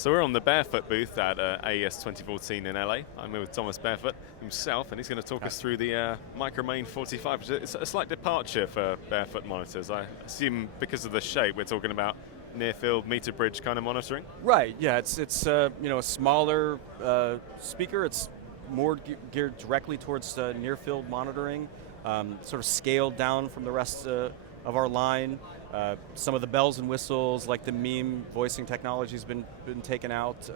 So we're on the Barefoot booth at AES 2014 in LA. I'm here with Thomas Barefoot himself, and he's going to talk us through the MicroMain 45. It's a slight departure for Barefoot monitors. I assume because of the shape, we're talking about near-field meter bridge kind of monitoring. Right. Yeah. It's a smaller speaker. It's more geared directly towards near-field monitoring. Sort of scaled down from the rest of our line. Some of the bells and whistles, like the meme voicing technology, has been taken out.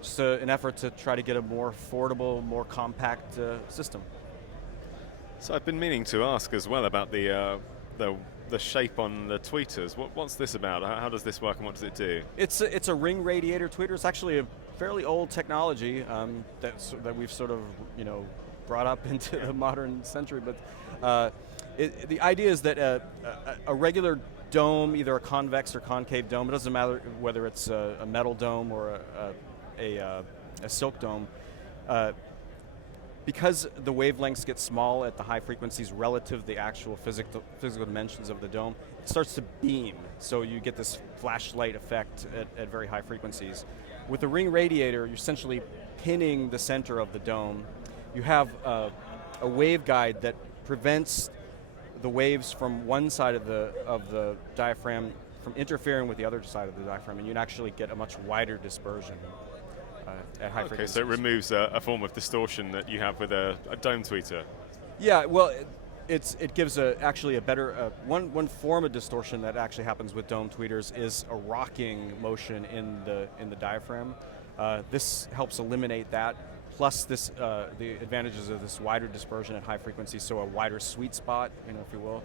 Just an effort to try to get a more affordable, more compact system. So I've been meaning to ask as well about the shape on the tweeters. What's this about? How does this work, and what does it do? It's a ring radiator tweeter. It's actually a fairly old technology that we've sort of brought up into the modern century. But the idea is that a regular dome, either a convex or concave dome, it doesn't matter whether it's a metal dome or a silk dome, because the wavelengths get small at the high frequencies relative to the actual physical dimensions of the dome, it starts to beam, so you get this flashlight effect at very high frequencies. With the ring radiator, you're essentially pinning the center of the dome. You have a waveguide that prevents the waves from one side of the diaphragm from interfering with the other side of the diaphragm, and you can actually get a much wider dispersion at high frequencies. So it removes a form of distortion that you have with a dome tweeter. Yeah, well, it gives actually a better one form of distortion that actually happens with dome tweeters is a rocking motion in the diaphragm. This helps eliminate that. Plus the advantages of this wider dispersion at high frequencies, so a wider sweet spot, if you will,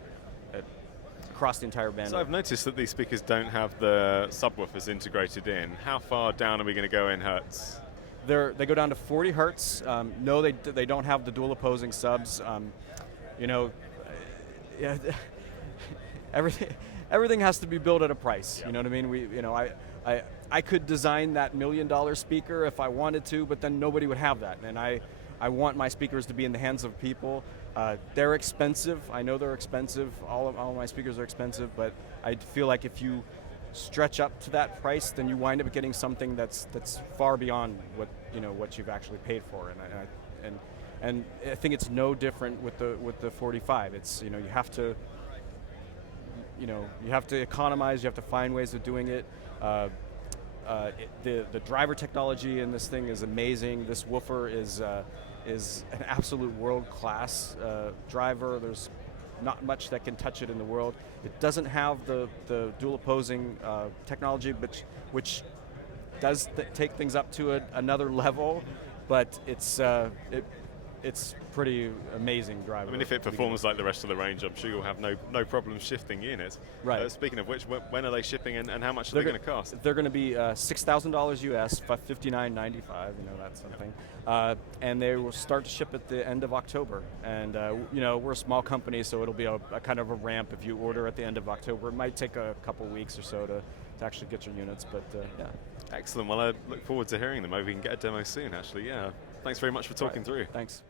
across the entire band. So I've noticed that these speakers don't have the subwoofers integrated in. How far down are we going to go in hertz? They go down to 40 hertz. No, they don't have the dual opposing subs. Everything has to be built at a price. Yep. You know what I mean? I could design that $1 million speaker if I wanted to, but then nobody would have that. And I want my speakers to be in the hands of people. They're expensive. I know they're expensive. All of my speakers are expensive, but I feel like if you stretch up to that price, then you wind up getting something that's far beyond what you've actually paid for. And I think it's no different with the 45. It's you have to economize. You have to find ways of doing it. The driver technology in this thing is amazing. This woofer is an absolute world-class driver. There's not much that can touch it in the world. It doesn't have the dual opposing technology, which does take things up to another level, but it's pretty amazing driver. I mean, if it performs like the rest of the range, I'm sure you'll have no problem shifting units. Right. Speaking of which, when are they shipping and how much are they going to cost? They're going to be $6,000 US, $59.95, that something. And they will start to ship at the end of October. And we're a small company, so it'll be a kind of a ramp if you order at the end of October. It might take a couple weeks or so to actually get your units, but yeah. Excellent. Well, I look forward to hearing them. Maybe we can get a demo soon, actually. Yeah. Thanks very much for talking through. Thanks.